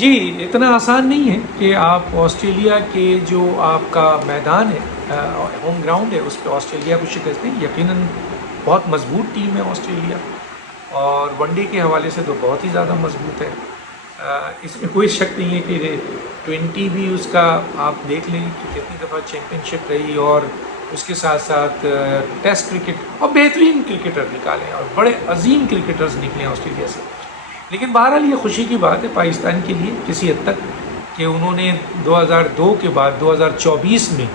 جی اتنا آسان نہیں ہے کہ آپ آسٹریلیا کے جو آپ کا میدان ہے، ہوم گراؤنڈ ہے، اس پہ آسٹریلیا کو شکست دیں۔ یقیناً بہت مضبوط ٹیم ہے آسٹریلیا، اور ون ڈے کے حوالے سے تو بہت ہی زیادہ مضبوط ہے۔ اس میں کوئی شک نہیں ہے کہ 20 بھی اس کا آپ دیکھ لیں کہ کتنی دفعہ چیمپئن شپ رہی، اور اس کے ساتھ ساتھ ٹیسٹ کرکٹ اور بہترین کرکٹر نکالے اور بڑے عظیم کرکٹرز نکلے آسٹریلیا سے۔ لیکن بہرحال یہ خوشی کی بات ہے پاکستان کے لیے کسی حد تک کہ انہوں نے 2002 کے بعد 2024 میں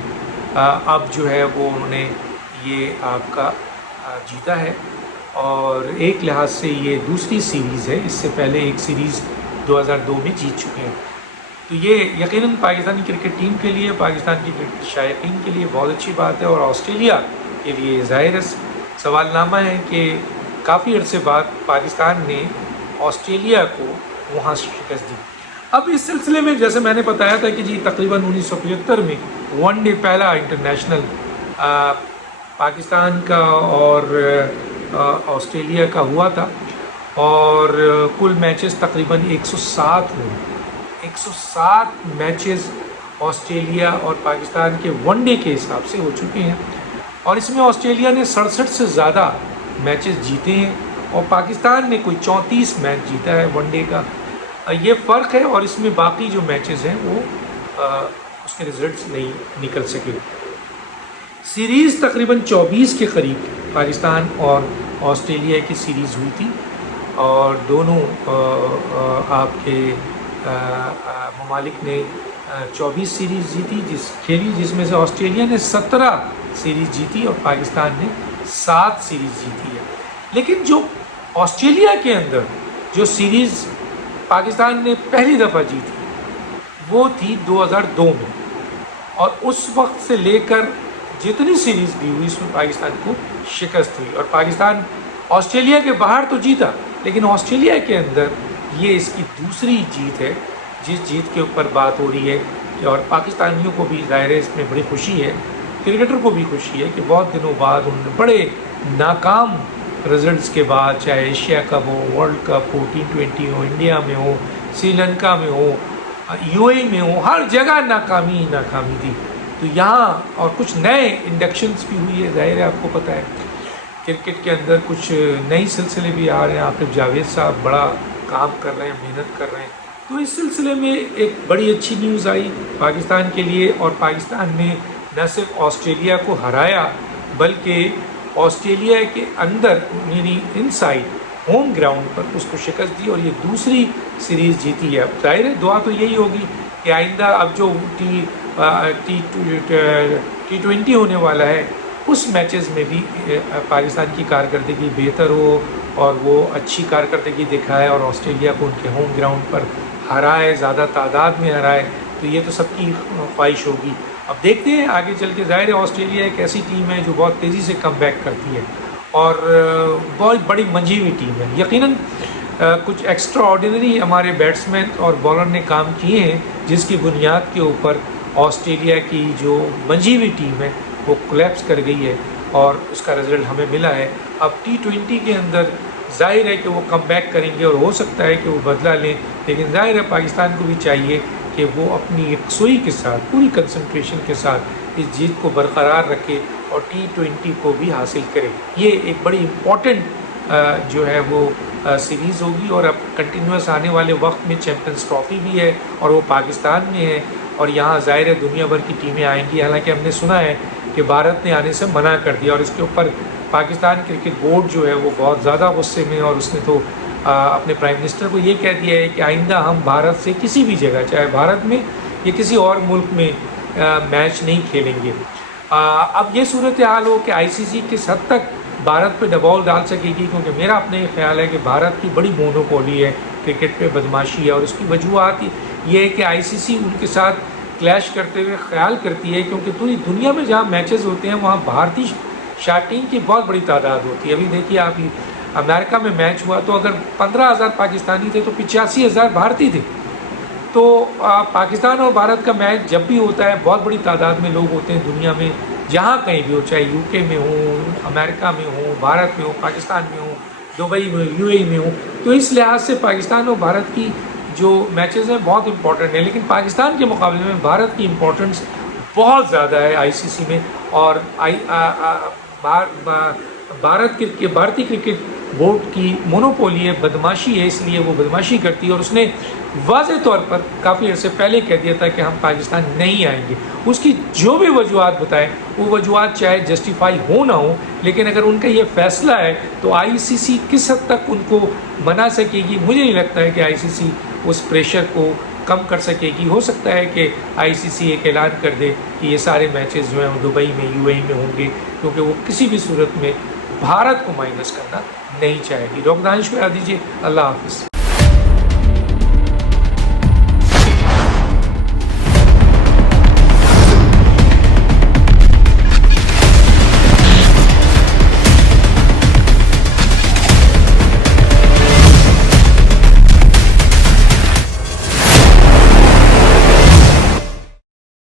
اب جو ہے وہ انہوں نے یہ آپ کا جیتا ہے، اور ایک لحاظ سے یہ دوسری سیریز ہے۔ اس سے پہلے ایک سیریز 2002 میں جیت چکے ہیں، تو یہ یقیناً پاکستانی کرکٹ ٹیم کے لیے، پاکستان کی کرکٹ شائقین کے لیے بہت اچھی بات ہے، اور آسٹریلیا کے لیے ظاہر سوال نامہ ہے کہ کافی عرصے بعد پاکستان نے آسٹریلیا کو وہاں شکست دی۔ اب اس سلسلے میں جیسے میں نے بتایا تھا کہ جی تقریباً 1975 میں ون ڈے پہلا انٹرنیشنل پاکستان کا اور آسٹریلیا کا ہوا تھا، اور کل میچز تقریباً 107 ہوئے۔ 107 میچز آسٹریلیا اور پاکستان کے ون ڈے کے حساب سے ہو چکے ہیں، اور اس میں آسٹریلیا نے 67 سے زیادہ میچز جیتے ہیں، اور پاکستان نے کوئی 34 میچ جیتا ہے ون ڈے کا۔ یہ فرق ہے، اور اس میں باقی جو میچز ہیں وہ اس کے رزلٹس نہیں نکل سکے۔ سیریز تقریباً 24 کے قریب پاکستان اور آسٹریلیا کی سیریز ہوئی تھی، اور دونوں آپ کے ممالک نے 24 سیریز جیتی جس میں سے آسٹریلیا نے 17 سیریز جیتی اور پاکستان نے 7 سیریز جیتی ہے۔ لیکن جو آسٹریلیا کے اندر جو سیریز پاکستان نے پہلی دفعہ جیتی وہ تھی 2002 میں، اور اس وقت سے لے کر جتنی سیریز بھی ہوئی اس میں پاکستان کو شکست ہوئی، اور پاکستان آسٹریلیا کے باہر تو جیتا، لیکن آسٹریلیا کے اندر یہ اس کی دوسری جیت ہے جس جیت کے اوپر بات ہو رہی ہے اور پاکستانیوں کو بھی ظاہر ہے اس میں بڑی خوشی ہے، کرکٹر کو بھی خوشی ہے کہ بہت دنوں بعد انہوں نے بڑے ناکام رزلٹس کے بعد، چاہے ایشیا کپ ہو، ورلڈ کپ ہو، T20 ہو، انڈیا میں ہو، سری لنکا میں ہو، UAE میں ہو، ہر جگہ ناکامی تھی، تو یہاں اور کچھ نئے انڈکشنز بھی ہوئی ہے۔ ظاہر ہے آپ کو پتہ ہے کرکٹ کے اندر کچھ نئی سلسلے بھی آ رہے ہیں، عاقب جاوید صاحب بڑا کام کر رہے ہیں، محنت کر رہے ہیں، تو اس سلسلے میں ایک بڑی اچھی نیوز آئی پاکستان کے لیے، اور پاکستان نے نہ صرف آسٹریلیا کو ہرایا بلکہ آسٹریلیا کے اندر یعنی ان سائڈ ہوم گراؤنڈ پر اس کو شکست دی، اور یہ دوسری سیریز جیتی ہے۔ اب ظاہر ہے دعا تو یہی ہوگی کہ آئندہ اب جو T20 ہونے والا ہے اس میچز میں بھی پاکستان کی کارکردگی بہتر ہو، اور وہ اچھی کارکردگی دکھائے اور آسٹریلیا کو ان کے ہوم گراؤنڈ پر ہرائے، زیادہ تعداد میں ہرائے، تو یہ تو سب کی خواہش ہوگی۔ اب دیکھتے ہیں آگے چل کے، ظاہر ہے آسٹریلیا ایک ایسی ٹیم ہے جو بہت تیزی سے کم بیک کرتی ہے، اور بہت بڑی منجھی ہوئی ٹیم ہے۔ یقیناً کچھ ایکسٹرا آرڈینری ہمارے بیٹسمین اور بالر نے کام کیے ہیں جس کی بنیاد کے اوپر آسٹریلیا کی جو منجھی ہوئی ٹیم ہے وہ کولیپس کر گئی ہے، اور اس کا رزلٹ ہمیں ملا ہے۔ اب T20 کے اندر ظاہر ہے کہ وہ کم بیک کریں گے، اور ہو سکتا ہے کہ وہ بدلہ لیں، لیکن ظاہر ہے پاکستان کو بھی چاہیے کہ وہ اپنی یکسوئی کے ساتھ، پوری کنسنٹریشن کے ساتھ اس جیت کو برقرار رکھے اور T20 کو بھی حاصل کرے۔ یہ ایک بڑی امپورٹنٹ جو ہے وہ سیریز ہوگی، اور اب کنٹینیوس آنے والے وقت میں چیمپئنز ٹرافی بھی ہے، اور وہ پاکستان میں ہے، اور یہاں ظاہر ہے دنیا بھر کی ٹیمیں آئیں گی۔ حالانکہ ہم نے سنا ہے کہ بھارت نے آنے سے منع کر دیا، اور اس کے اوپر پاکستان کرکٹ بورڈ جو ہے وہ بہت زیادہ غصے میں، اور اس نے تو اپنے پرائم منسٹر کو یہ کہہ دیا ہے کہ آئندہ ہم بھارت سے کسی بھی جگہ، چاہے بھارت میں یا کسی اور ملک میں میچ نہیں کھیلیں گے۔ اب یہ صورتحال ہو کہ ICC کس حد تک بھارت پہ دباؤ ڈال سکے گی، کیونکہ میرا اپنا یہ خیال ہے کہ بھارت کی بڑی مونوپولی ہے کرکٹ پہ، بدماشی ہے، اور اس کی وجوہات یہ ہے کہ ICC ان کے ساتھ کلیش کرتے ہوئے خیال کرتی ہے، کیونکہ پوری دنیا میں جہاں میچز ہوتے ہیں وہاں بھارتی شائقین کی بہت بڑی تعداد ہوتی ہے۔ ابھی دیکھیے آپ امریکہ میں میچ ہوا تو اگر 15,000 پاکستانی تھے تو 85,000 بھارتی تھے، تو پاکستان اور بھارت کا میچ جب بھی ہوتا ہے بہت بڑی تعداد میں لوگ ہوتے ہیں دنیا میں، جہاں کہیں بھی ہو، چاہے UK میں ہوں، امریکہ میں ہوں، بھارت میں ہوں، پاکستان میں ہوں، دبئی میں، UAE میں ہوں، تو اس لحاظ سے پاکستان اور بھارت کی جو میچز ہیں بہت امپورٹنٹ ہیں، لیکن پاکستان کے مقابلے میں بھارت کی امپورٹنس بہت زیادہ ہے آئی سی سی میں، اور بھارتی کرکٹ بورڈ کی مونوپولی ہے، بدماشی ہے، اس لیے وہ بدماشی کرتی ہے، اور اس نے واضح طور پر کافی عرصے پہلے کہہ دیا تھا کہ ہم پاکستان نہیں آئیں گے۔ اس کی جو بھی وجوہات بتائیں، وہ وجوہات چاہے جسٹیفائی ہو نہ ہو، لیکن اگر ان کا یہ فیصلہ ہے تو آئی سی سی کس حد تک ان کو منا سکے گی؟ مجھے نہیں لگتا ہے کہ آئی سی سی اس پریشر کو کم کر سکے گی۔ ہو سکتا ہے کہ آئی سی سی ایک اعلان کر دے کہ یہ سارے میچز جو ہیں وہ دبئی میں، یو اے ای میں ہوں گے، کیونکہ وہ کسی بھی صورت میں بھارت کو مائنس کرنا نہیں چاہے گی۔ ڈاکٹر دانش کو یاد دیجیے، اللہ حافظ۔